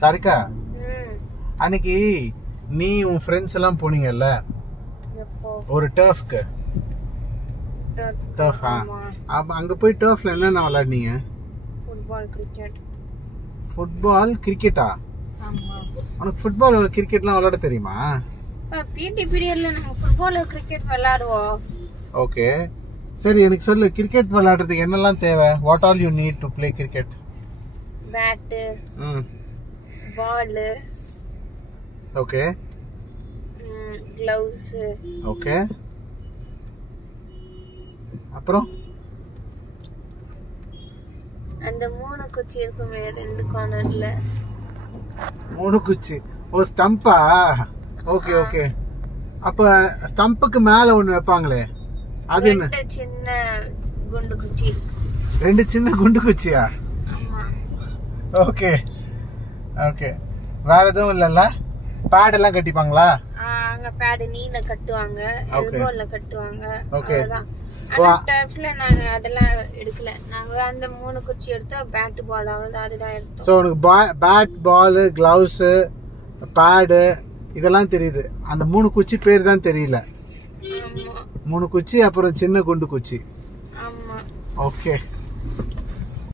சாரிகா அன்னைக்கு நீ உன் ஃப்ரெண்ட்ஸ் எல்லாம் போனீங்கல்ல ஒரு டர்ஃப்க்கு டர்ஃப் அங்க போய் டர்ஃப்ல என்னென்ன விளையாடுனீங்க ஃபுட்பால் கிரிக்கெட்டா உனக்கு ஃபுட்பால் கிரிக்கெட்லாம் விளையாட தெரியுமா பிடி பீரியட்ல நாங்க ஃபுட்பால் கிரிக்கெட் விளையாடுவோம் ஓகே சரி எனக்கு சொல்லு கிரிக்கெட் விளையாடுறதுக்கு என்னெல்லாம் தேவை what all you need to play cricket bat ball okay gloves okay அப்புறம் அந்த மூணு குச்சி இருக்குமே ரெண்டு கார்னர்ல மூணு குச்சி ஓ ஸ்டம்பா ஓகே ஓகே அப்ப ஸ்டம்புக்கு மேல ஒன்னு வைப்பாங்களே அது என்ன சின்ன குண்டு குச்சி ரெண்டு சின்ன குண்டு குச்சியா ஆமா ஓகே ஓகே வேற எதுவும் இல்லல்ல பேட் எல்லாம் கட்டிப்பாங்களா அங்க பேட் நீல கட்டுவாங்க எல்போல கட்டுவாங்க அதான் டர்ஃப்ல நாங்க அதெல்லாம் எடுக்கல நாங்க அந்த மூணு குச்சி எடுத்தா பேட் பால் அதுதான் எடுத்தோம் சோ உனக்கு பேட் பால் கிளவுஸ் பேட் இதெல்லாம் தெரியுது அந்த மூணு குச்சி பேர் தான் தெரியல ஆமா மூணு குச்சி அப்புறம் சின்ன குண்டு குச்சி ஆமா ஓகே